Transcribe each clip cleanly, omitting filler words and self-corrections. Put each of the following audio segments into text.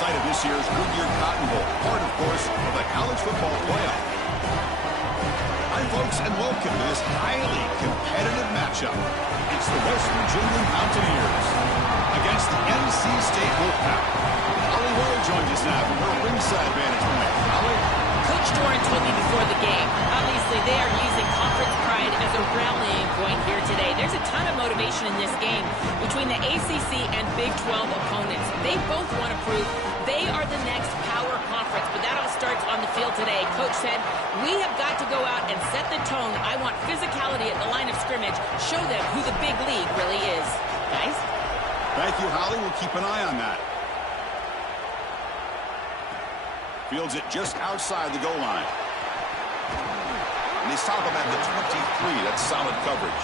site of this year's Goodyear Cotton Bowl, part, of course, of the college football playoff. Hi, folks, and welcome to this highly competitive matchup. It's the West Virginia Mountaineers against the NC State Wolfpack. Holly Rowe joins us now from her ringside vantage point. Holly? Coach Doran told me before the game, obviously they are using conference pride as a rallying point here today. There's a ton of motivation in this game between the ACC and Big 12 opponents. They both want to prove they are the next power conference, but that all starts on the field today. Coach said, we have got to go out and set the tone. I want physicality at the line of scrimmage. Show them who the big league really is. Guys? Thank you, Holly. We'll keep an eye on that. Fields it just outside the goal line. And they stop him at the 23. That's solid coverage.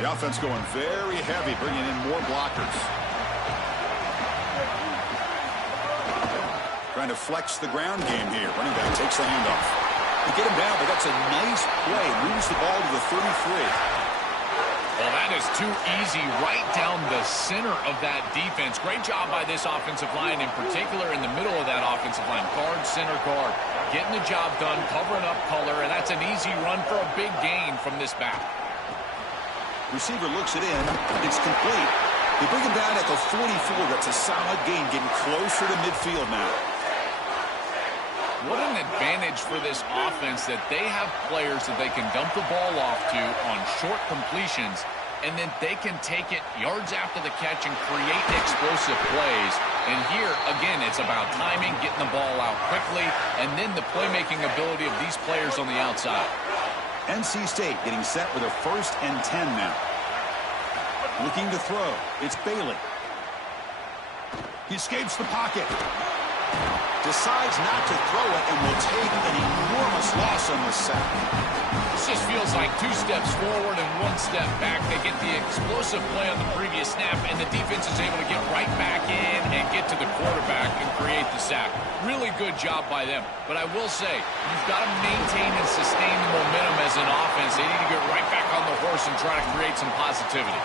The offense going very heavy, bringing in more blockers. Trying to flex the ground game here. Running back takes the handoff. They get him down, but that's a nice play. Moves the ball to the 33. Well, that is too easy right down the center of that defense. Great job by this offensive line, in particular in the middle of that offensive line. Guard, center, guard. Getting the job done, covering up color, and that's an easy run for a big gain from this back. Receiver looks it in. It's complete. They bring him down at the 44. That's a solid gain, getting closer to midfield now. What an advantage for this offense that they have players that they can dump the ball off to on short completions, and then they can take it yards after the catch and create explosive plays. And here, again, it's about timing, getting the ball out quickly, and then the playmaking ability of these players on the outside. NC State getting set with a 1st and 10 now. Looking to throw. It's Bailey. He escapes the pocket. Decides not to throw it and will take an enormous loss on the sack. This just feels like 2 steps forward and 1 step back. They get the explosive play on the previous snap, and the defense is able to get right back in and get to the quarterback and create the sack. Really good job by them. But I will say, you've got to maintain and sustain the momentum as an offense. They need to get right back on the horse and try to create some positivity.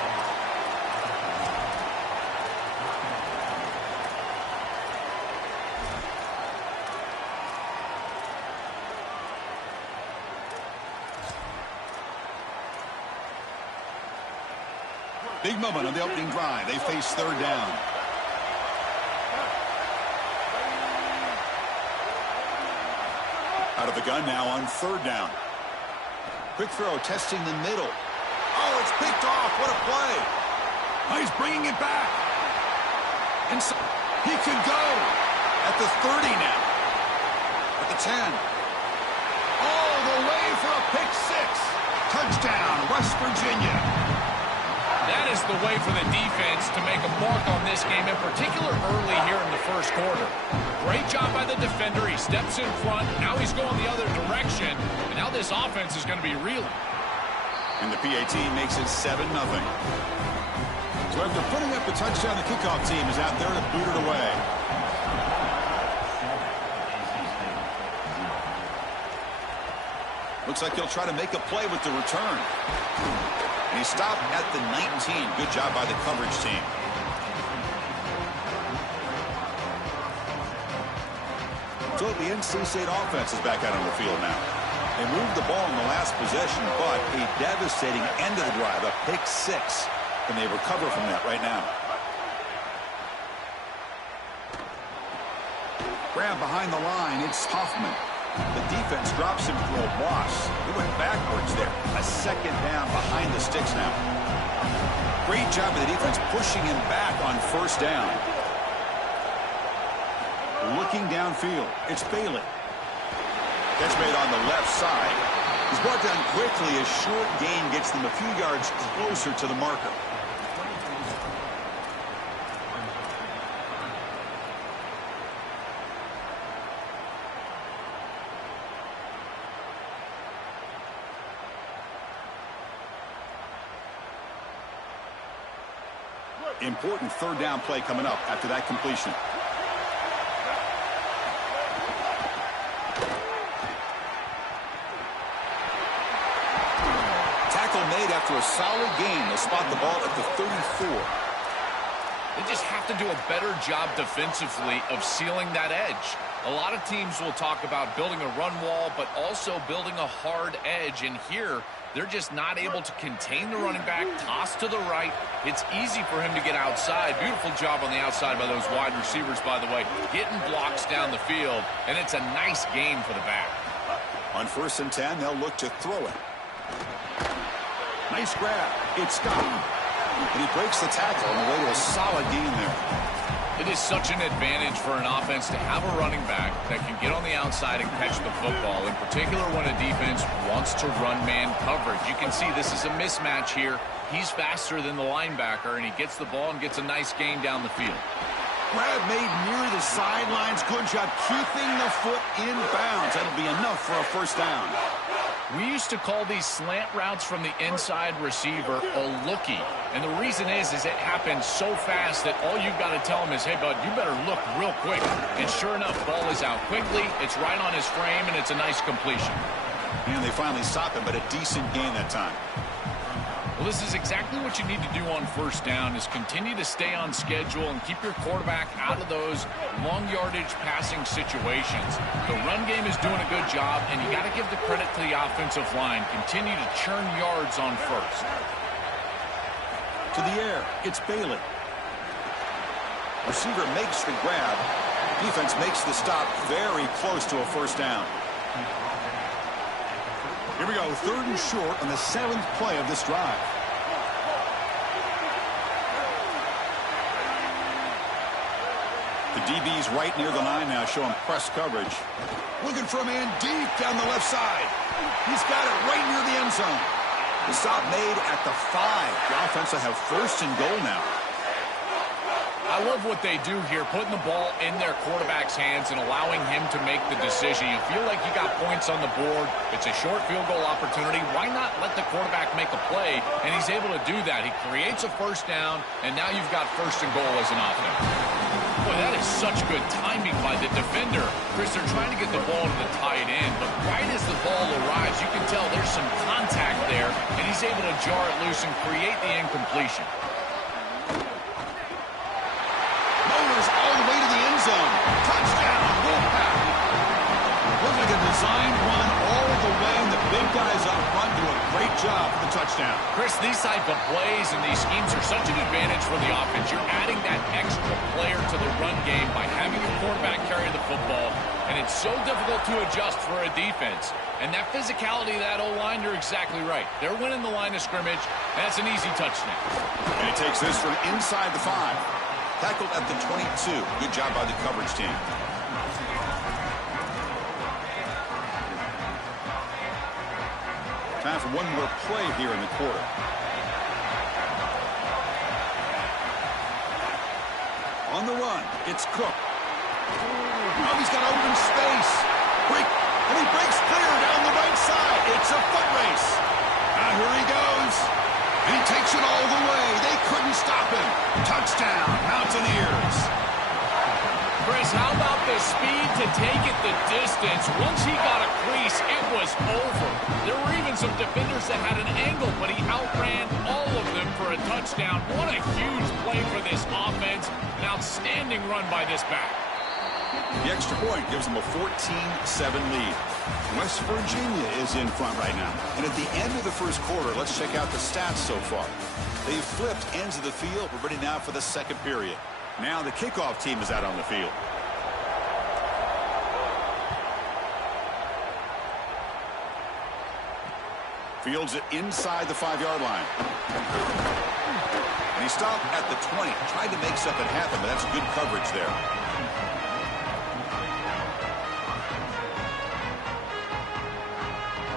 Big moment on the opening drive. They face 3rd down. Out of the gun now on 3rd down. Quick throw, testing the middle. Oh, it's picked off. What a play. Oh, he's bringing it back. And so he could go at the 30 now. At the 10. All the way for a pick 6. Touchdown, West Virginia. That is the way for the defense to make a mark on this game, in particular early here in the 1st quarter. Great job by the defender. He steps in front. Now he's going the other direction. And now this offense is going to be reeling. And the PAT makes it 7-0. So after putting up the touchdown, the kickoff team is out there to boot it away. Looks like he'll try to make a play with the return. And he stopped at the 19. Good job by the coverage team. So the NC State offense is back out on the field now. They moved the ball in the last possession, but a devastating end of the drive, a pick 6. Can they recover from that right now? Grab behind the line. It's Hoffman. The defense drops him for a loss. He went backwards there. A 2nd down behind the sticks now. Great job of the defense pushing him back on 1st down. Looking downfield. It's Bailey. Catch made on the left side. He's brought down quickly. A short gain gets them a few yards closer to the marker. Important third down play coming up after that completion. Tackle made after a solid gain. They'll spot the ball at the 34. They just have to do a better job defensively of sealing that edge. A lot of teams will talk about building a run wall, but also building a hard edge. And here, they're just not able to contain the running back, toss to the right. It's easy for him to get outside. Beautiful job on the outside by those wide receivers, by the way, getting blocks down the field. And it's a nice gain for the back. On 1st and 10, they'll look to throw it. Nice grab. It's stopped. And he breaks the tackle on the way to a solid gain there. It is such an advantage for an offense to have a running back that can get on the outside and catch the football, in particular when a defense wants to run man coverage. You can see this is a mismatch here. He's faster than the linebacker, and he gets the ball and gets a nice gain down the field. Grab made near the sidelines. Good job keeping the foot in bounds. That'll be enough for a first down. We used to call these slant routes from the inside receiver a lookie. And the reason is it happens so fast that all you've got to tell him is, hey, bud, you better look real quick. And sure enough, ball is out quickly. It's right on his frame, and it's a nice completion. And they finally stop him, but a decent gain that time. Well, this is exactly what you need to do on first down, is continue to stay on schedule and keep your quarterback out of those long yardage passing situations. The run game is doing a good job, and you got to give the credit to the offensive line. Continue to churn yards on first. To the air, it's Bailey. Receiver makes the grab. Defense makes the stop very close to a first down. Here we go, 3rd and short on the 7th play of this drive. The DB's right near the line now, showing press coverage. Looking for a man deep down the left side. He's got it right near the end zone. The stop made at the 5. The offense will have 1st and goal now. I love what they do here, putting the ball in their quarterback's hands and allowing him to make the decision. You feel like you got points on the board. It's a short field goal opportunity. Why not let the quarterback make a play? And he's able to do that. He creates a first down, and now you've got 1st and goal as an offense. Boy, that is such good timing by the defender. Chris, they're trying to get the ball to the tight end, but right as the ball arrives, you can tell there's some contact there, and he's able to jar it loose and create the incompletion. All the way to the end zone. Touchdown, Wolfpack. Looks like a designed run all the way, and the big guys up front do a great job for the touchdown. Chris, these type of plays and these schemes are such an advantage for the offense. You're adding that extra player to the run game by having your quarterback carry the football, and it's so difficult to adjust for a defense. And that physicality of that O-line, you're exactly right. They're winning the line of scrimmage. That's an easy touchdown. And he takes this from inside the 5. Tackled at the 22. Good job by the coverage team. Time for one more play here in the quarter. On the run, it's Cook. Oh, he's got open space. And he breaks clear down the right side. It's a foot race. Now here he goes. And he takes it all the way. They couldn't stop him. Touchdown, Mountaineers. Chris, how about the speed to take it the distance? Once he got a crease, it was over. There were even some defenders that had an angle, but he outran all of them for a touchdown. What a huge play for this offense. An outstanding run by this back. The extra point gives them a 14-7 lead. West Virginia is in front right now. And at the end of the first quarter, let's check out the stats so far. They've flipped ends of the field. We're ready now for the second period. Now the kickoff team is out on the field. Fields it inside the 5-yard line. And he stopped at the 20. Tried to make something happen, but that's good coverage there.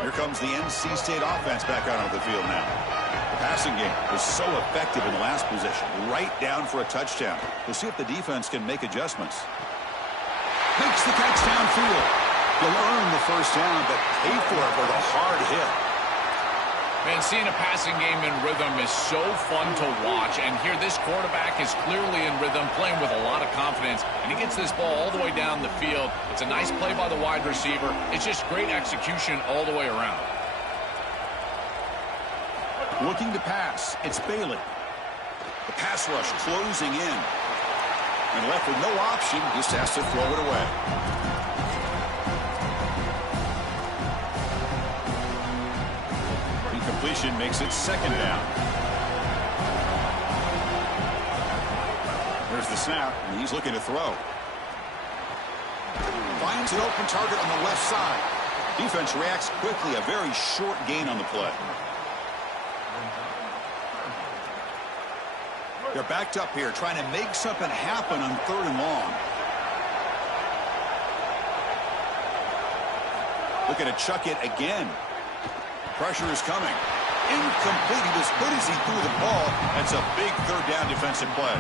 Here comes the NC State offense back out onto the field now. The passing game was so effective in the last possession, right down for a touchdown. We'll see if the defense can make adjustments. Makes the catch downfield. You'll earn the first down, but pay for it with a hard hit. And seeing a passing game in rhythm is so fun to watch. And here, this quarterback is clearly in rhythm, playing with a lot of confidence. And he gets this ball all the way down the field. It's a nice play by the wide receiver. It's just great execution all the way around. Looking to pass. It's Bailey. The pass rush closing in. And left with no option, just has to throw it away. Incompletion makes it second down. There's the snap, and he's looking to throw. Finds an open target on the left side. Defense reacts quickly, a very short gain on the play. They're backed up here, trying to make something happen on 3rd and long. Looking to chuck it again. Pressure is coming. Incomplete. He was good as he threw the ball. That's a big 3rd down defensive play.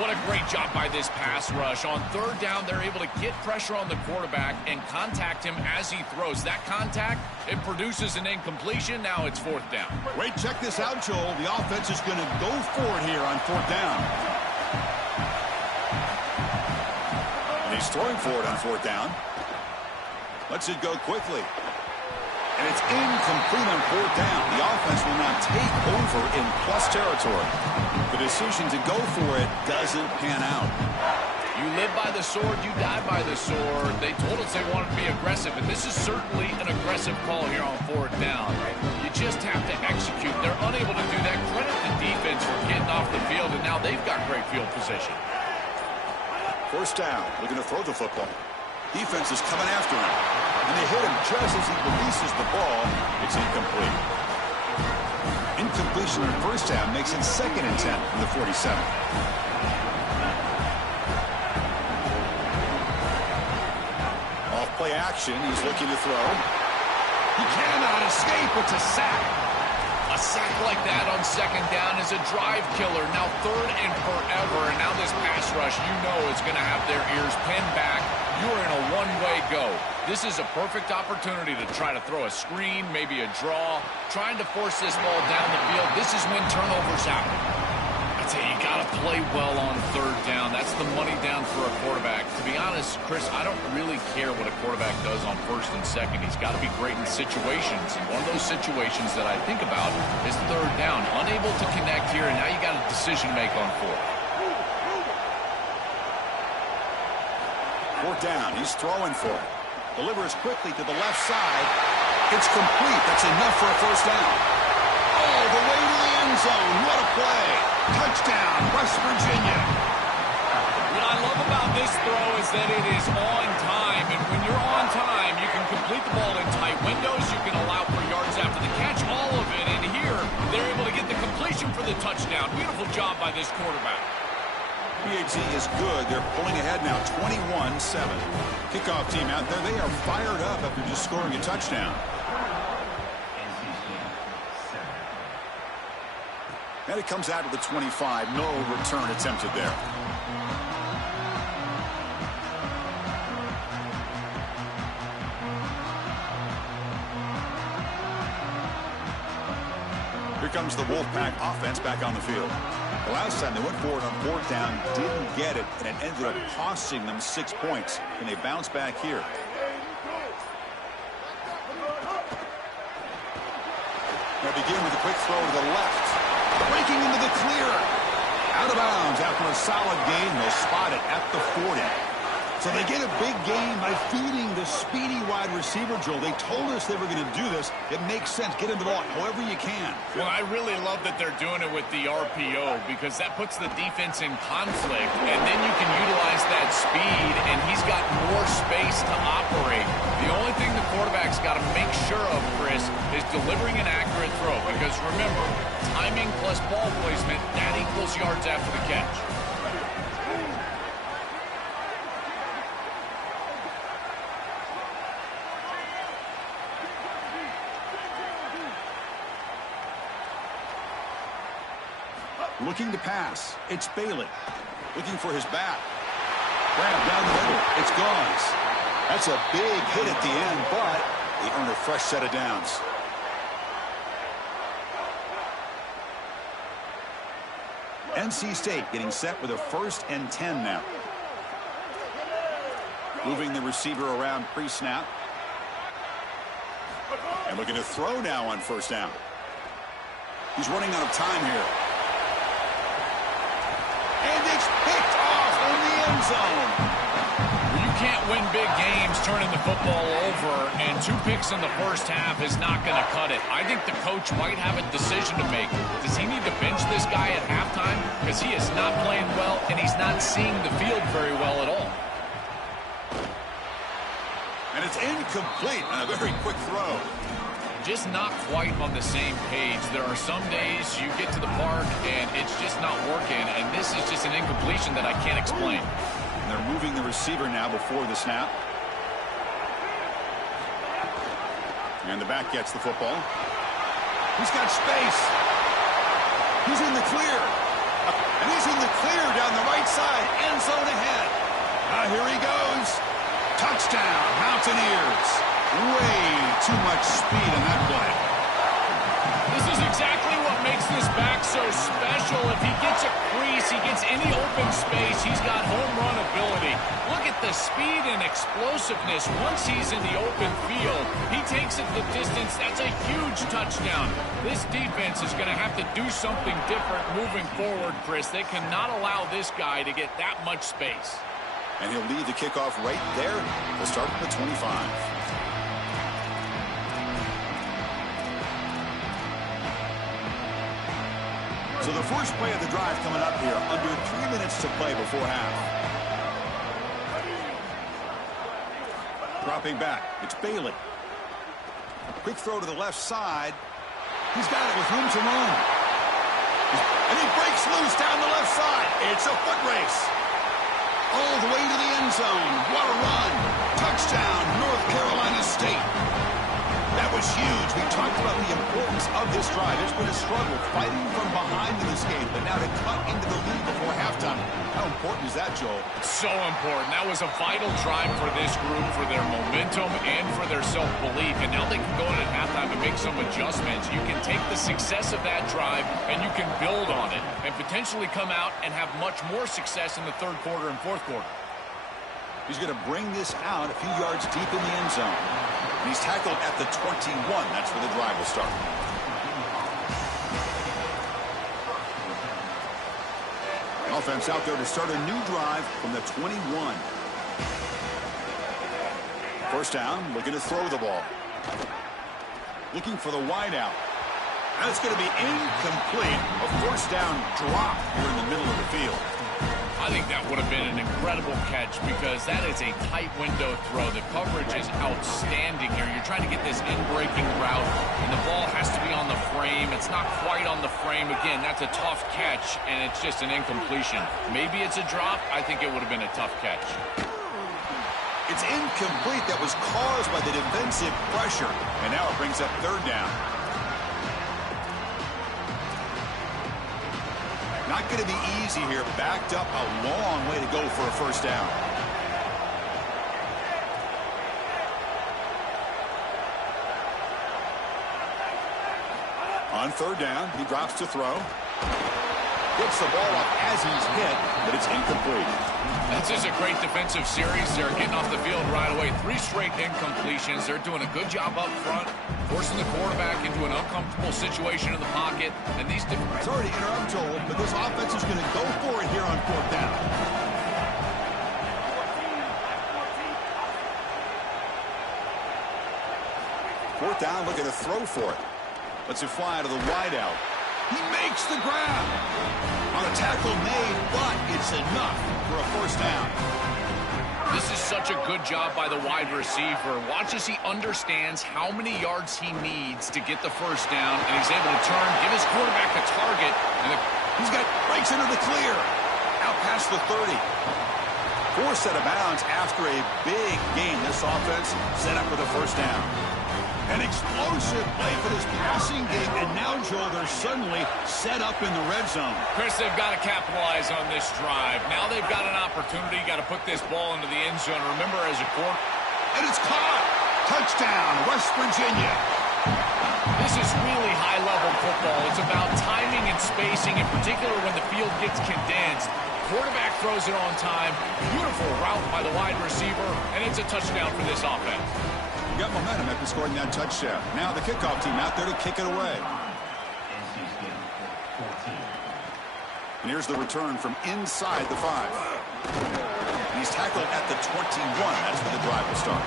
What a great job by this pass rush. On 3rd down, they're able to get pressure on the quarterback and contact him as he throws. That contact, it produces an incompletion. Now it's 4th down. Wait, check this out, Joel. The offense is going to go for it here on 4th down. And he's throwing for it on 4th down. Lets it go quickly. And it's incomplete on 4th down. The offense will now take over in plus territory. The decision to go for it doesn't pan out. You live by the sword, you die by the sword. They told us they wanted to be aggressive, and this is certainly an aggressive call here on 4th down. You just have to execute. They're unable to do that. Credit the defense for getting off the field, and now they've got great field position. 1st down, looking to throw the football. Defense is coming after him. And they hit him just as he releases the ball. It's incomplete. Incompletion in the 1st down makes it 2nd and 10 from the 47. Off play action. He's looking to throw. He cannot escape. It's a sack. A sack like that on 2nd down is a drive killer. Now 3rd and forever. And now this pass rush, you know, is going to have their ears pinned back. You're in a one-way go. This is a perfect opportunity to try to throw a screen, maybe a draw, trying to force this ball down the field. This is when turnovers happen. I tell you, you got to play well on 3rd down. That's the money down for a quarterback. To be honest, Chris, I don't really care what a quarterback does on 1st and 2nd. He's got to be great in situations. And one of those situations that I think about is 3rd down. Unable to connect here, and now you got a decision to make on 4th. 4th down. He's throwing for it. Delivers quickly to the left side. It's complete. That's enough for a 1st down. Oh, the way to the end zone. What a play. Touchdown, West Virginia. What I love about this throw is that it is on time. And when you're on time, you can complete the ball in tight windows. You can allow for yards after the catch, all of it. And here, they're able to get the completion for the touchdown. Beautiful job by this quarterback. PAT is good. They're pulling ahead now, 21-7. Kickoff team out there. They are fired up after just scoring a touchdown. And it comes out of the 25. No return attempted there. Here comes the Wolfpack offense back on the field. The last time they went for it on 4th down, didn't get it, and it ended up costing them 6 points. And they bounce back here. They begin with a quick throw to the left. Breaking into the clear. Out of bounds after a solid gain. They'll spot it at the 40. So they get a big gain by feeding the speedy wide receiver, Joel. They told us they were going to do this. It makes sense. Get him the ball however you can. Well, I really love that they're doing it with the RPO because that puts the defense in conflict, and then you can utilize that speed, and he's got more space to operate. The only thing the quarterback's got to make sure of, Chris, is delivering an accurate throw because, remember, timing plus ball placement, that equals yards after the catch. Looking to pass. It's Bailey. Looking for his back. Grab down the middle. It's Gauze. That's a big hit at the end, but they earn a fresh set of downs. NC State getting set with a 1st and 10 now. Moving the receiver around pre-snap. And looking to throw now on 1st down. He's running out of time here. And it's picked off in the end zone. You can't win big games turning the football over, and 2 picks in the first half is not going to cut it. I think the coach might have a decision to make. Does he need to bench this guy at halftime? Because he is not playing well, and he's not seeing the field very well at all. And it's incomplete on a very quick throw. Just not quite on the same page. There are some days you get to the park, and it's just not working, and this is just an incompletion that I can't explain. And they're moving the receiver now before the snap. And the back gets the football. He's got space. He's in the clear. And he's in the clear down the right side. End zone ahead. Here he goes. Touchdown, Mountaineers. Way too much speed in that play. This is exactly what makes this back so special. If he gets a crease, he gets any open space, he's got home run ability. Look at the speed and explosiveness. Once he's in the open field, he takes it the distance. That's a huge touchdown. This defense is going to have to do something different moving forward, Chris. They cannot allow this guy to get that much space. And he'll lead the kickoff right there. We'll start at the 25. So the first play of the drive coming up here. Under 3 minutes to play before half. Dropping back. It's Bailey. A quick throw to the left side. He's got it with room to run. And he breaks loose down the left side. It's a foot race. All the way to the end zone. What a run. Touchdown, North Carolina State. That was huge. We talked about the importance of this drive. There's been a struggle fighting from behind in this game, but now to cut into the lead before halftime. How important is that, Joel? So important. That was a vital drive for this group, for their momentum and for their self-belief. And now they can go in at halftime and make some adjustments. You can take the success of that drive and you can build on it and potentially come out and have much more success in the third quarter and fourth quarter. He's going to bring this out a few yards deep in the end zone. And he's tackled at the 21. That's where the drive will start. Offense out there to start a new drive from the 21. First down, looking to throw the ball. Looking for the wide out. And it's going to be incomplete. A first down drop here in the middle of the field. I think that would have been an incredible catch because that is a tight window throw. The coverage is outstanding here. You're trying to get this in-breaking route, and the ball has to be on the frame. It's not quite on the frame. Again, that's a tough catch, and it's just an incompletion. Maybe it's a drop. I think it would have been a tough catch. It's incomplete. That was caused by the defensive pressure, and now it brings up third down. Not going to be easy here. Backed up a long way to go for a first down. On third down, he drops to throw. Gets the ball up as he's hit, but it's incomplete. This is a great defensive series. They're getting off the field right away. 3 straight incompletions. They're doing a good job up front, forcing the quarterback into an uncomfortable situation in the pocket. And these Sorry to interrupt, Joel, but this offense is going to go for it here on fourth down. Fourth down, looking to throw for it. Lets it fly to the wide out. He makes the grab. On a tackle made, but it's enough for a first down. This is such a good job by the wide receiver. Watch as he understands how many yards he needs to get the first down, and he's able to turn, give his quarterback a target. And he's got breaks into the clear. Out past the 30. Forced out of bounds after a big game. This offense set up with a first down. An explosive play for this passing game, and now, Joel, they're suddenly set up in the red zone. Chris, they've got to capitalize on this drive. Now they've got an opportunity. Got to put this ball into the end zone. Remember, as a quarter. And it's caught. Touchdown, West Virginia. This is really high-level football. It's about timing and spacing, in particular when the field gets condensed. Quarterback throws it on time. Beautiful route by the wide receiver, and it's a touchdown for this offense. Got momentum after scoring that touchdown. Now the kickoff team out there to kick it away. And here's the return from inside the 5. He's tackled at the 21. That's where the drive will start.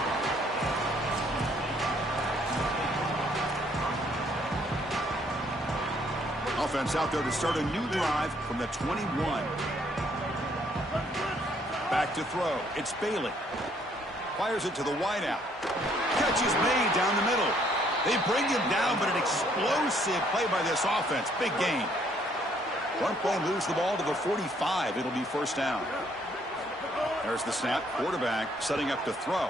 Offense out there to start a new drive from the 21. Back to throw. It's Bailey. Fires it to the wideout. Catch is made down the middle. They bring him down, but an explosive play by this offense. Big gain. One play moves the ball to the 45. It'll be first down. There's the snap. Quarterback setting up to throw.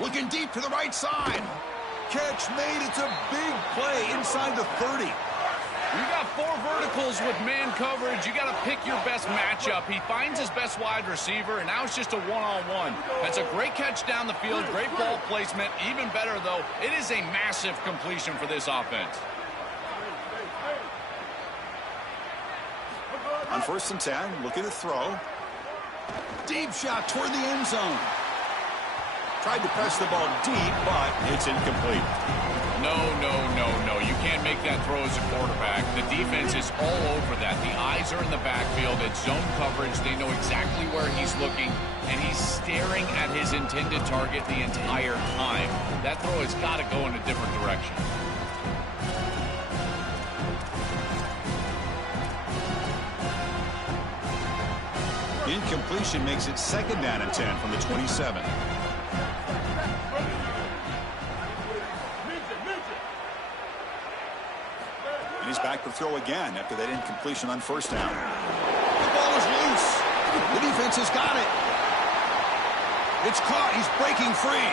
Looking deep to the right side. Catch made. It's a big play inside the 30. You got 4 verticals with man coverage. You got to pick your best matchup. He finds his best wide receiver, and now it's just a one-on-one. That's a great catch down the field, great ball placement. Even better, though, it is a massive completion for this offense. On 1st and 10, looking to throw. Deep shot toward the end zone. Tried to press the ball deep, but it's incomplete. No. You can't make that throw as a quarterback. The defense is all over that. The eyes are in the backfield. It's zone coverage. They know exactly where he's looking, and he's staring at his intended target the entire time. That throw has got to go in a different direction. Incompletion makes it 2nd down and 10 from the 27. He's back to throw again after that incompletion on 1st down. The ball is loose. The defense has got it. It's caught. He's breaking free.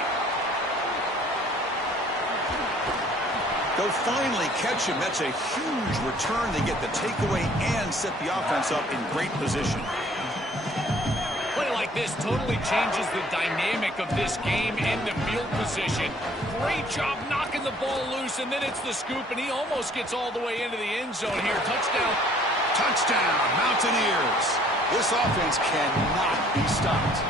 They'll finally catch him. That's a huge return. They get the takeaway and set the offense up in great position. Play like this totally changes the dynamic of this game and the field position. Great job knocking the ball loose, and then it's the scoop, and he almost gets all the way into the end zone here. Touchdown. Touchdown, Mountaineers. This offense cannot be stopped.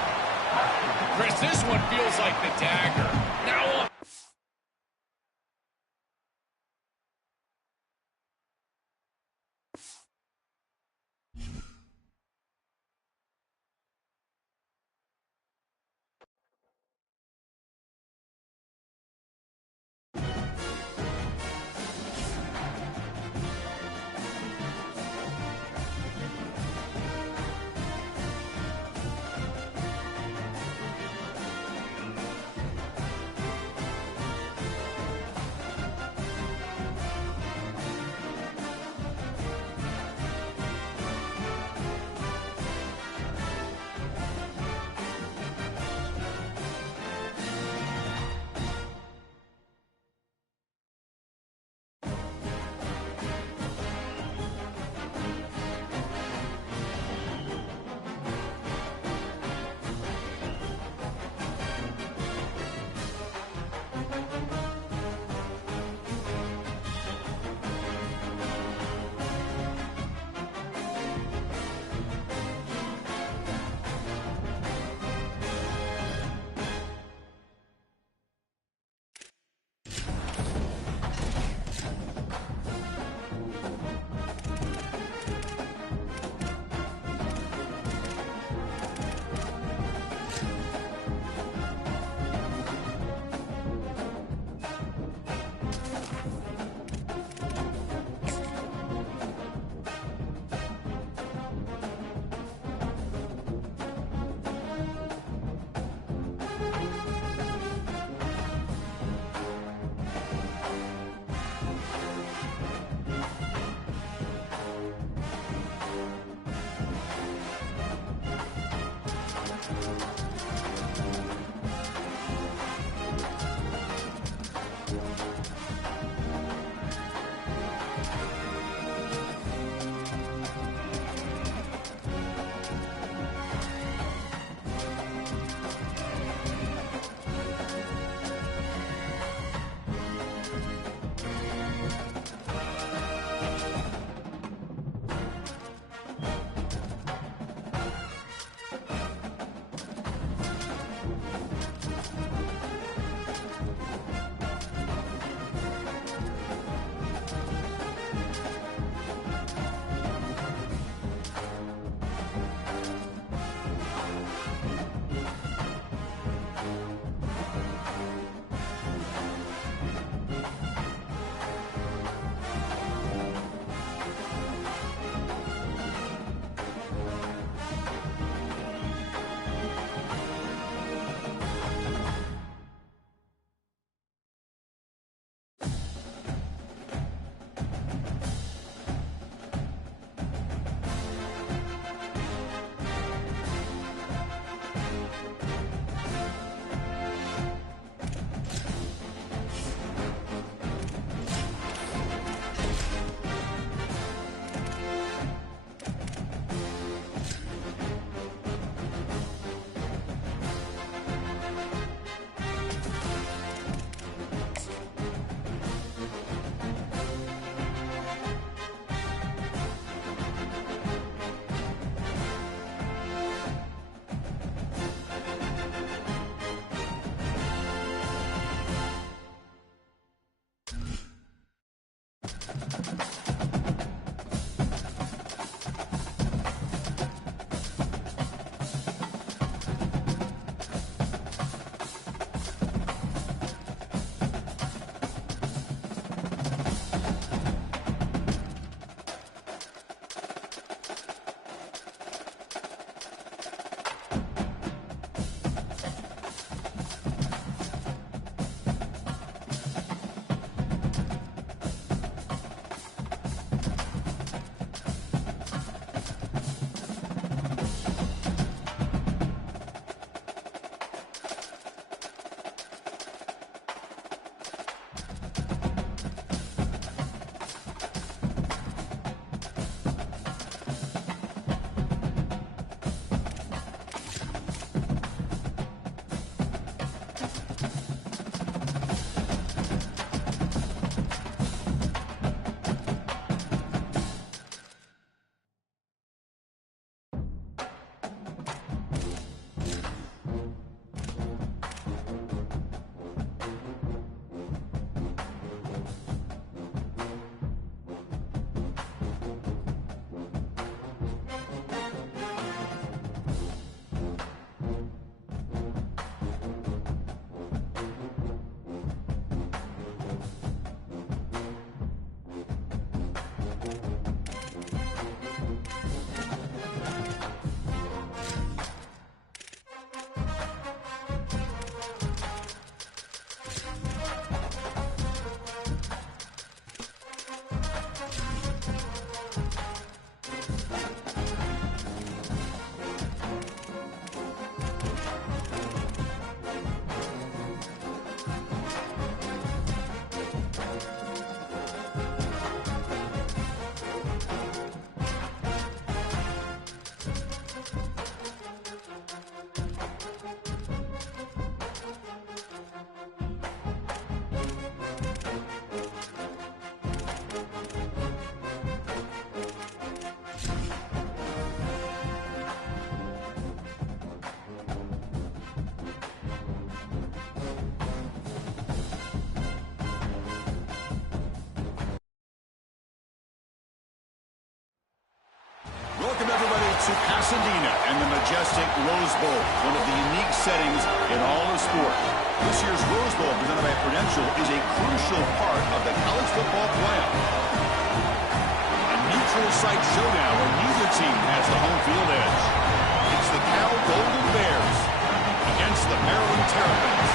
Chris, this one feels like the dagger. Now Pasadena and the majestic Rose Bowl, one of the unique settings in all of sport. This year's Rose Bowl, presented by Prudential, is a crucial part of the college football playoff. A neutral site showdown where neither team has the home field edge. It's the Cal Golden Bears against the Maryland Terrapins.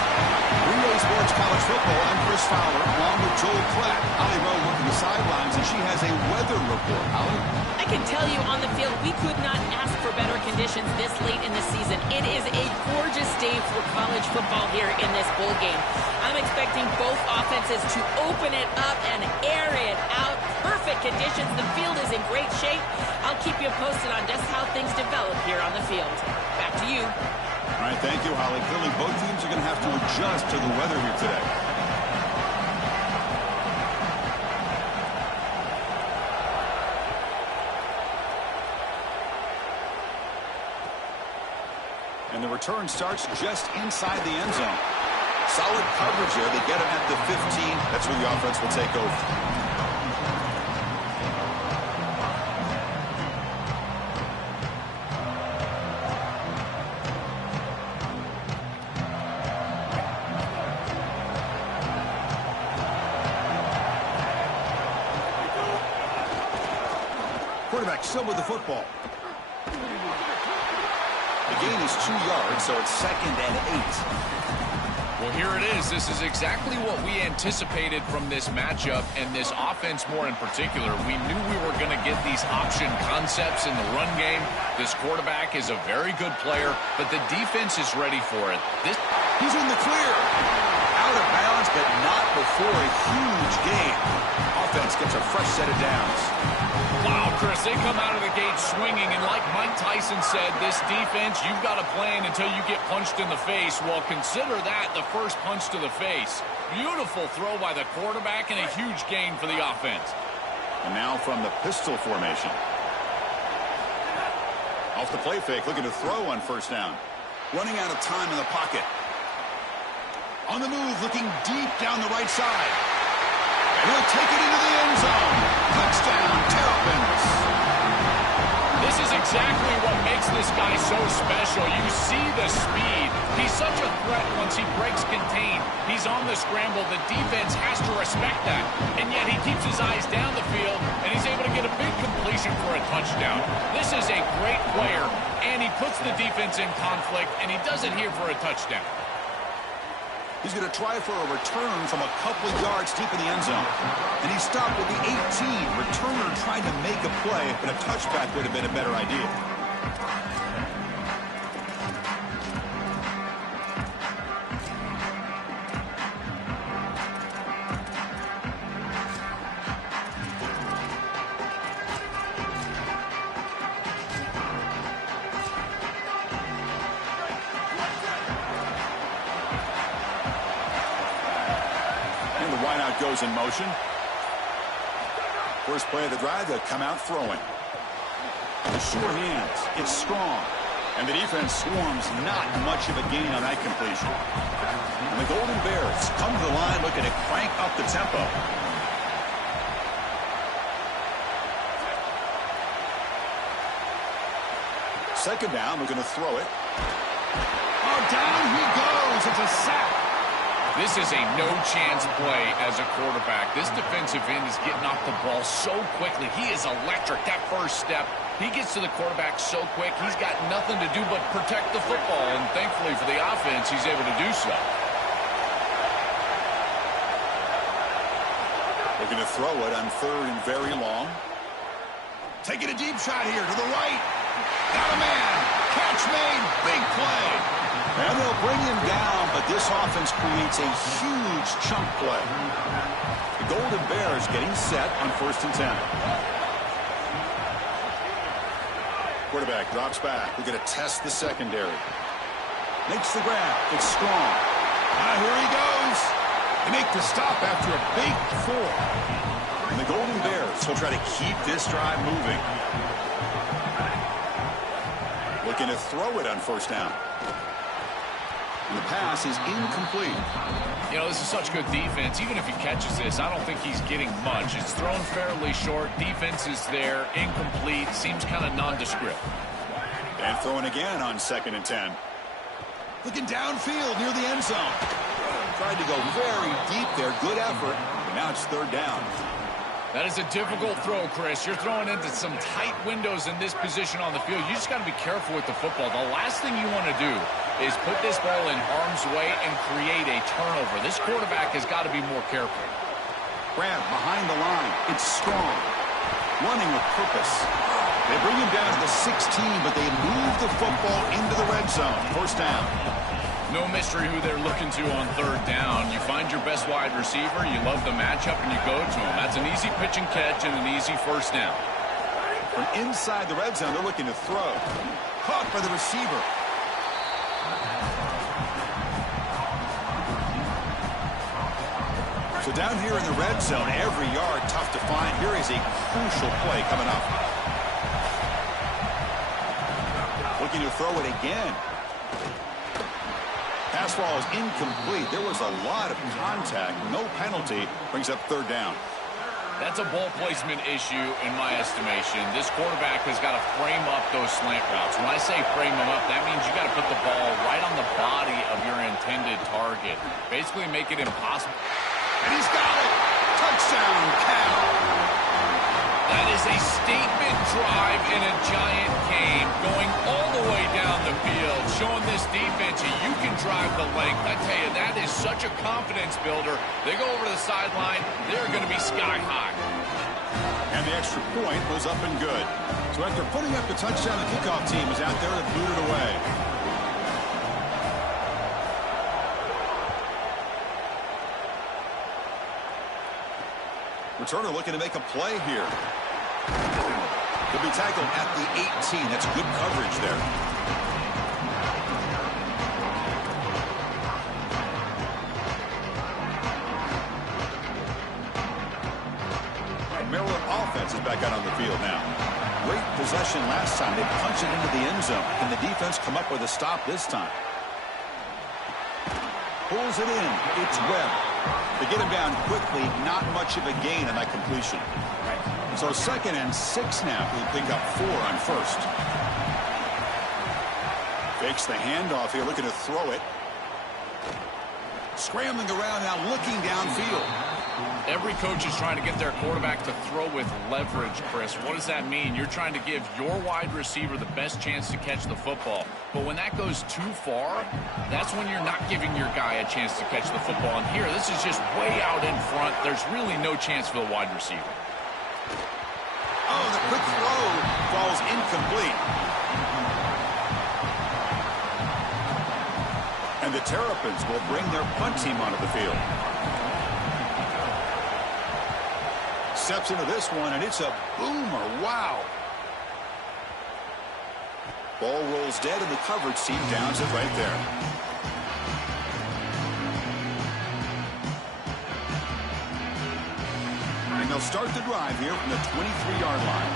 Relay Sports College Football, I'm Chris Fowler, along with Joel Klatt. Holly Rowe working the sidelines, and she has a weather report. Holly? I can tell you on the field, we could not ask for better conditions this late in the season. It is a gorgeous day for college football here in this bowl game. I'm expecting both offenses to open it up and air it out. Perfect conditions. The field is in great shape. I'll keep you posted on just how things develop here on the field. Back to you. All right, thank you, Holly. Clearly, both teams are going to have to adjust to the weather here today. And the return starts just inside the end zone. Solid coverage there. They get him at the 15. That's where the offense will take over. Quarterback still with the football. The gain is 2 yards, so it's 2nd and 8. Well, here it is. This is exactly what we anticipated from this matchup and this offense more in particular. We knew we were going to get these option concepts in the run game. This quarterback is a very good player, but the defense is ready for it. He's in the clear. Out of bounds, but not before a huge gain. Offense gets a fresh set of downs. Wow, Chris, they come out of the gate swinging, and like Mike Tyson said, this defense, you've got to plan until you get punched in the face. Well, consider that the first punch to the face. Beautiful throw by the quarterback and a huge gain for the offense. And now from the pistol formation. Off the play fake, looking to throw on first down. Running out of time in the pocket. On the move, looking deep down the right side. And he'll take it into the end zone. Touchdown, Terrapins. This is exactly what makes this guy so special. You see the speed. He's such a threat once he breaks contain. He's on the scramble. The defense has to respect that. And yet he keeps his eyes down the field, and he's able to get a big completion for a touchdown. This is a great player, and he puts the defense in conflict, and he does it here for a touchdown. He's going to try for a return from a couple of yards deep in the end zone. And he stopped with the 18. Returner tried to make a play, but a touchback would have been a better idea. Goes in motion. First play of the drive, they'll come out throwing. The sure hands, it's strong. And the defense swarms, not much of a gain on that completion. And the Golden Bears come to the line looking to crank up the tempo. Second down, looking to throw it. Oh, down he goes. It's a sack. This is a no-chance play as a quarterback. This defensive end is getting off the ball so quickly. He is electric. That first step, he gets to the quarterback so quick. He's got nothing to do but protect the football, and thankfully for the offense, he's able to do so. Looking to throw it on third and very long. Taking a deep shot here to the right. Got a man. Catch made. Big play. And they'll bring him down, but this offense creates a huge chunk play. The Golden Bears getting set on 1st and 10. Quarterback drops back. We're going to test the secondary. Makes the grab. It's strong. Here he goes. They make the stop after a big 4. And the Golden Bears will try to keep this drive moving. Looking to throw it on first down. And the pass is incomplete. You know, this is such good defense. Even if he catches this, I don't think he's getting much. It's thrown fairly short. Defense is there. Incomplete. Seems kind of nondescript. And throwing again on 2nd and 10. Looking downfield near the end zone. Tried to go very deep there. Good effort. But now it's 3rd down. That is a difficult throw, Chris. You're throwing into some tight windows in this position on the field. You just got to be careful with the football. The last thing you want to do is put this ball in harm's way and create a turnover. This quarterback has got to be more careful. Grab behind the line. It's strong. Running with purpose. They bring him down to the 16, but they move the football into the red zone. 1st down. No mystery who they're looking to on 3rd down. You find your best wide receiver, you love the matchup, and you go to him. That's an easy pitch and catch and an easy 1st down. From inside the red zone, they're looking to throw. Caught by the receiver. So down here in the red zone, every yard tough to find. Here is a crucial play coming up. Looking to throw it again. Pass ball is incomplete. There was a lot of contact. No penalty. Brings up 3rd down. That's a ball placement issue in my estimation. This quarterback has got to frame up those slant routes. When I say frame them up, that means you got to put the ball right on the body of your intended target. Basically make it impossible. And he's got it. Touchdown, Cal. That is a statement drive in a giant game, going all the way down the field, showing this defense you can drive the length. I tell you, that is such a confidence builder. They go over to the sideline, they're going to be sky high. And the extra point was up and good. So after putting up the touchdown, the kickoff team is out there to boot it away. Returner looking to make a play here. He'll be tackled at the 18. That's good coverage there. Maryland offense is back out on the field now. Great possession last time. They punched it into the end zone. Can the defense come up with a stop this time? Pulls it in. It's Webb. They get him down quickly. Not much of a gain on that completion. So 2nd and 6 now. He'll pick up 4 on 1st. Fakes the handoff here, looking to throw it. Scrambling around now, looking downfield. Every coach is trying to get their quarterback to throw with leverage, Chris. What does that mean? You're trying to give your wide receiver the best chance to catch the football. But when that goes too far, that's when you're not giving your guy a chance to catch the football. And here, this is just way out in front. There's really no chance for the wide receiver. Oh, the quick throw falls incomplete. And the Terrapins will bring their punt team onto the field. Steps into this one, and it's a boomer. Wow. Ball rolls dead, and the coverage team downs it right there. And they'll start the drive here from the 23-yard line.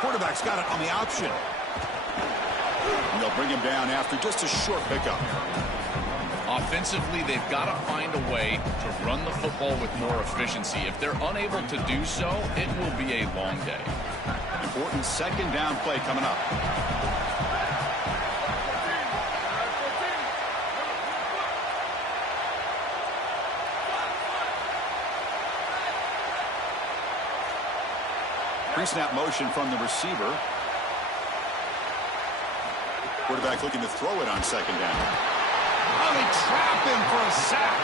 Quarterback's got it on the option. And they'll bring him down after just a short pickup. Offensively, they've got to find a way to run the football with more efficiency. If they're unable to do so, it will be a long day. Important 2nd down play coming up. Pre-snap motion from the receiver. Quarterback looking to throw it on 2nd down. Oh, they trap him for a sack.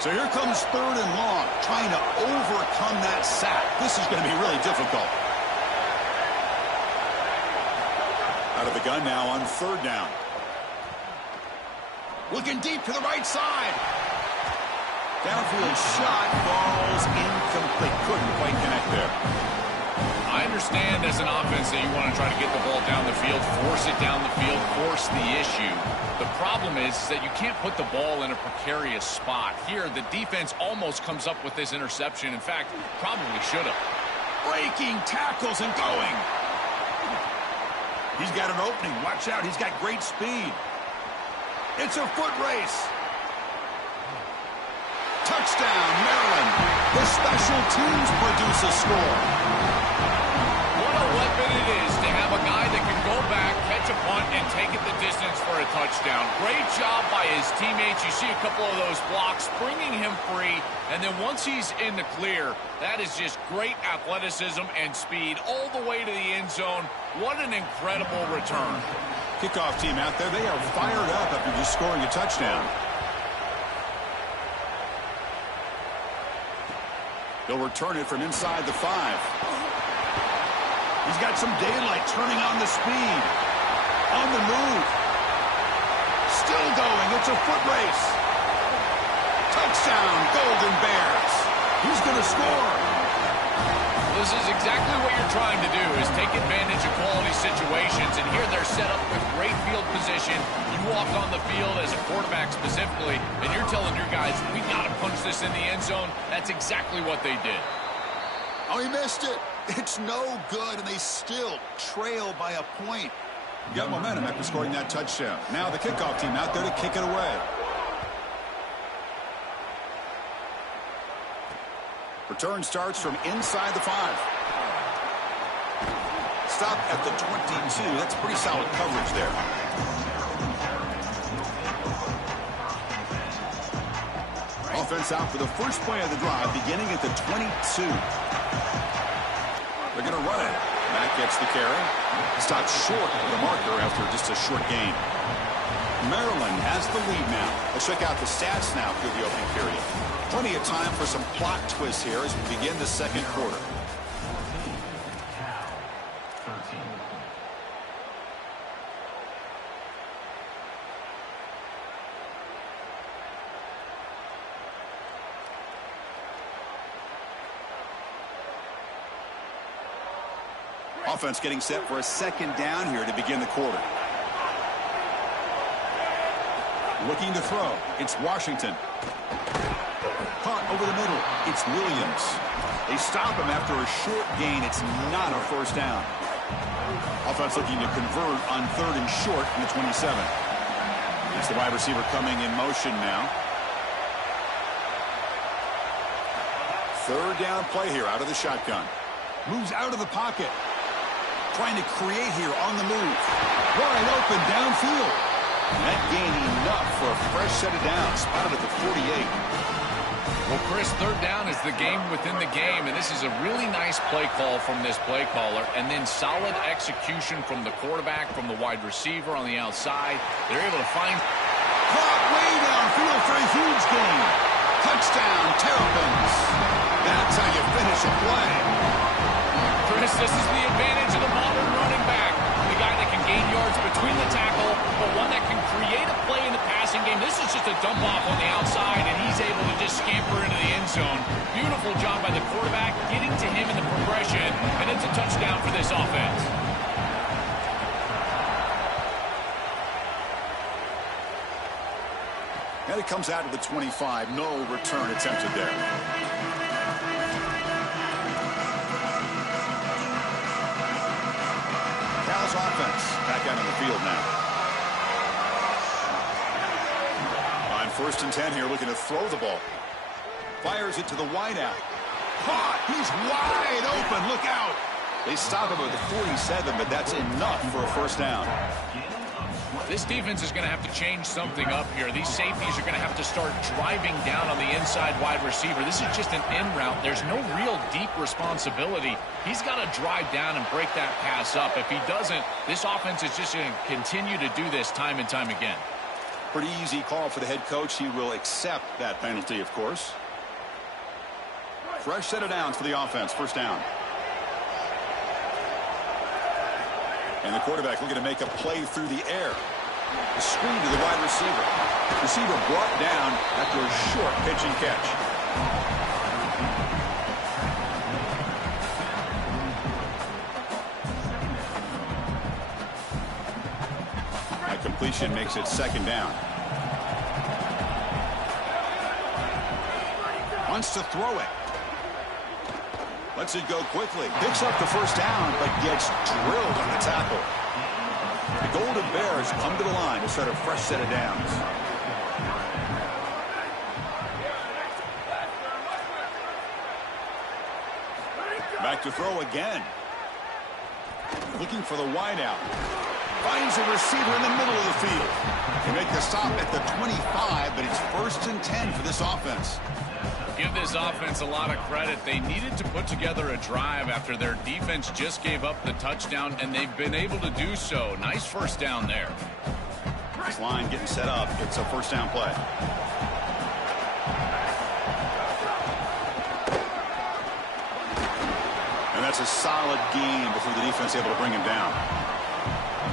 So here comes 3rd and long, trying to overcome that sack. This is going to be really difficult. Out of the gun now on 3rd down. Looking deep to the right side. Downfield shot falls incomplete. Couldn't quite connect there. I understand as an offense that you want to try to get the ball down the field, force it down the field, force the issue. The problem is that you can't put the ball in a precarious spot. Here, the defense almost comes up with this interception. In fact, probably should have. Breaking tackles and going. He's got an opening. Watch out. He's got great speed. It's a foot race. Touchdown, Maryland. The special teams produce a score. What a weapon it is to have a guy that can go back, catch a punt, and take it the distance for a touchdown. Great job by his teammates. You see a couple of those blocks bringing him free, and then once he's in the clear, that is just great athleticism and speed all the way to the end zone. What an incredible return. Kickoff team out there, they are fired up after just scoring a touchdown. They'll return it from inside the 5. He's got some daylight turning on the speed. On the move. Still going. It's a foot race. Touchdown, Golden Bears. He's going to score. This is exactly what you're trying to do, is take advantage of quality situations. And here they're set up with great field position. You walk on the field as a quarterback specifically, and you're telling your guys, we got to punch this in the end zone. That's exactly what they did. Oh, he missed it. It's no good, and they still trail by a point. Got momentum after scoring that touchdown. Now the kickoff team out there to kick it away. Return starts from inside the 5. Stop at the 22. That's pretty solid coverage there. Offense out for the first play of the drive, beginning at the 22. They're going to run it. Matt gets the carry. Stopped short of the marker after just a short gain. Maryland has the lead now. Let's check out the stats now through the opening period. Plenty of time for some plot twists here as we begin the second quarter. Offense getting set for a second down here to begin the quarter. Looking to throw. It's Washington. Caught over the middle. It's Williams. They stop him after a short gain. It's not a first down. Offense looking to convert on 3rd and short in the 27. It's the wide receiver coming in motion now. 3rd down play here out of the shotgun. Moves out of the pocket. Trying to create here on the move. Wide open downfield. That gained enough for a fresh set of downs. Spotted at the 48. Well, Chris, 3rd down is the game within the game, and this is a really nice play call from this play caller, and then solid execution from the quarterback, from the wide receiver on the outside. They're able to find... Caught way downfield for a huge gain. Touchdown, Terrapins. That's how you finish a play. Chris, this is the advantage of the modern running back. The guy that can gain yards between the tackle, but one that can create a play in the passing game. This is just a dump off on the outside, and he's able to just scamper into the end zone. Beautiful job by the quarterback, getting to him in the progression, and it's a touchdown for this offense. And it comes out of the 25. No return attempted there. Offense back out on the field now. On 1st and 10 here, looking to throw the ball. Fires it to the wideout. Caught. He's wide open. Look out. They stop him at the 47, but that's enough for a first down. This defense is going to have to change something up here. These safeties are going to have to start driving down on the inside wide receiver. This is just an in route. There's no real deep responsibility. He's got to drive down and break that pass up. If he doesn't, this offense is just going to continue to do this time and time again. Pretty easy call for the head coach. He will accept that penalty, of course. Fresh set of downs for the offense. First down. And the quarterback looking to make a play through the air. A screen to the wide receiver. Receiver brought down after a short pitch and catch. That completion makes it 2nd down. Wants to throw it. Lets it go quickly. Picks up the first down, but gets drilled on the tackle. The Golden Bears come to the line to start a fresh set of downs. Back to throw again. Looking for the wideout. Finds a receiver in the middle of the field. They make the stop at the 25, but it's 1st and 10 for this offense. Give this offense a lot of credit. They needed to put together a drive after their defense just gave up the touchdown, and they've been able to do so. Nice first down there. This line getting set up. It's a first down play. And that's a solid gain before the defense able to bring him down.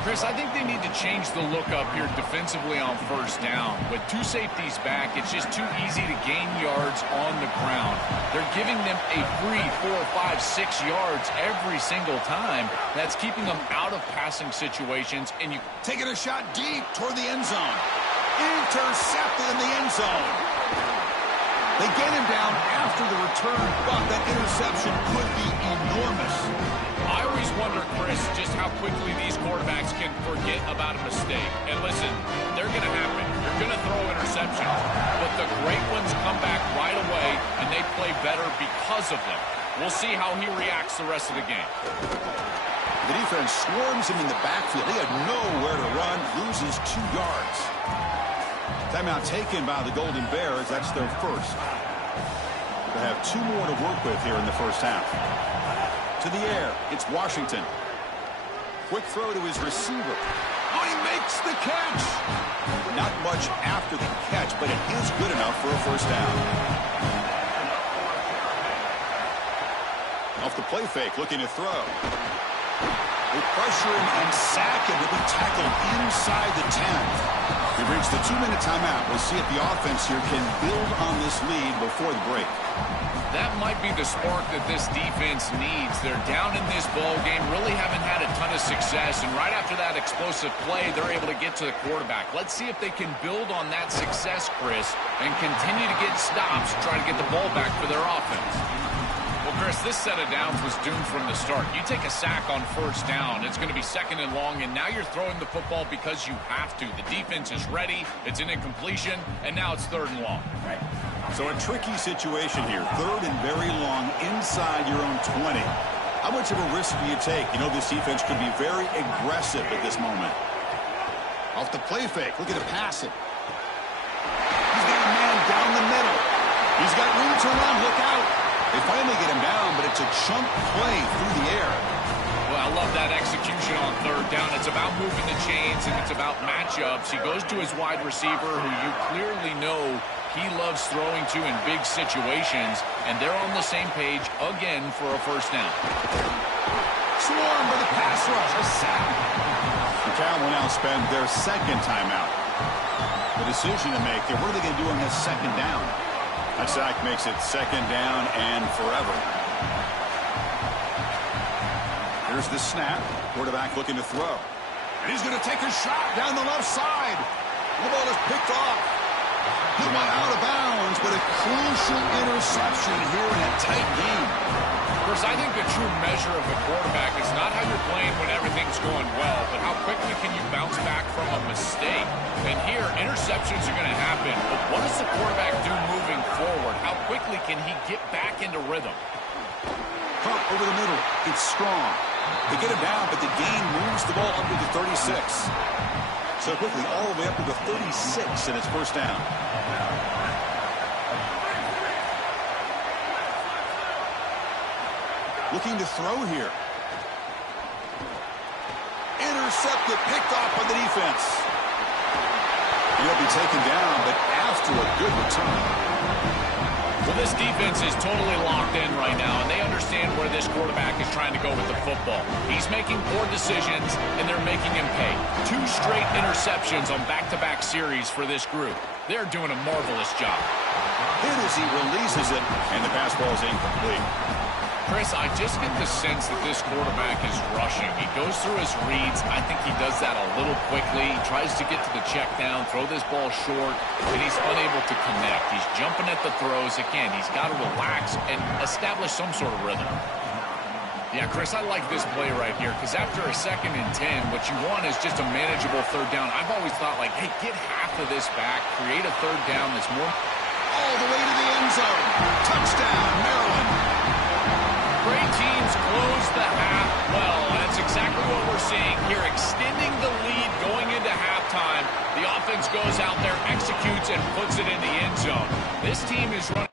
Chris, I think they need to change the look up here defensively on first down. With 2 safeties back, it's just too easy to gain yards on the ground. They're giving them a free 4, 5, 6 yards every single time. That's keeping them out of passing situations. And you taking a shot deep toward the end zone. Intercepted in the end zone. They get him down after the return, but that interception could be enormous. I always wonder, Chris, just how quickly these quarterbacks can forget about a mistake. And listen, they're going to happen. You're going to throw interceptions. But the great ones come back right away, and they play better because of them. We'll see how he reacts the rest of the game. The defense swarms him in the backfield. He had nowhere to run, loses 2 yards. Timeout taken by the Golden Bears. That's their first. They have 2 more to work with here in the first half. To the air, it's Washington. Quick throw to his receiver. Oh, he makes the catch. Not much after the catch, but it is good enough for a first down. Off the play fake, looking to throw. They pressure him and sack him. He'll be tackled inside the 10. We've reached the 2-minute timeout. We'll see if the offense here can build on this lead before the break. That might be the spark that this defense needs. They're down in this ball game, really haven't had a ton of success, and right after that explosive play, they're able to get to the quarterback. Let's see if they can build on that success, Chris, and continue to get stops, try to get the ball back for their offense. Well, Chris, this set of downs was doomed from the start. You take a sack on first down, it's going to be 2nd and long, and now you're throwing the football because you have to. The defense is ready, it's an incompletion, and now it's 3rd and long. Right. So a tricky situation here. 3rd and very long inside your own 20. How much of a risk do you take? You know this defense could be very aggressive at this moment. Off the play fake. Look at the pass it. He's got a man down the middle. He's got room to run. Look out. They finally get him down, but it's a chunk play through the air. Well, I love that execution on 3rd down. It's about moving the chains, and it's about matchups. He goes to his wide receiver, who you clearly know he loves throwing to in big situations, and they're on the same page again for a first down. Swarm for the pass rush. A sack. The Cal will now spend their 2nd timeout. The decision to make here. What are they going to do on this 2nd down? That sack makes it 2nd down and forever. Here's the snap. Quarterback looking to throw. And he's going to take a shot down the left side. The ball is picked off. He went out of bounds, but a crucial interception here in a tight game. Chris, I think the true measure of a quarterback is not how you're playing when everything's going well, but how quickly can you bounce back from a mistake. And here, interceptions are going to happen, but what does the quarterback do moving forward? How quickly can he get back into rhythm? Pump over the middle. It's strong. They get him down, but the gain moves the ball up to the 36. So quickly, all the way up to the 36, and it's first down. Looking to throw here. Intercepted, picked off by the defense. He'll be taken down, but after a good return. Well, this defense is totally locked in right now, and they understand where this quarterback is trying to go with the football. He's making poor decisions, and they're making him pay. 2 straight interceptions on back-to-back series for this group. They're doing a marvelous job. Hit as he releases it, and the pass ball is incomplete. Chris, I just get the sense that this quarterback is rushing. He goes through his reads. I think he does that a little quickly. He tries to get to the check down, throw this ball short, and he's unable to connect. He's jumping at the throws. Again, he's got to relax and establish some sort of rhythm. Yeah, Chris, I like this play right here because after a 2nd and 10, what you want is just a manageable 3rd down. I've always thought, like, hey, get half of this back, create a 3rd down that's more. All the way to the end zone. Touchdown, Maryland. Great teams close the half well. That's exactly what we're seeing here, extending the lead going into halftime. The offense goes out there, executes, and puts it in the end zone. This team is running.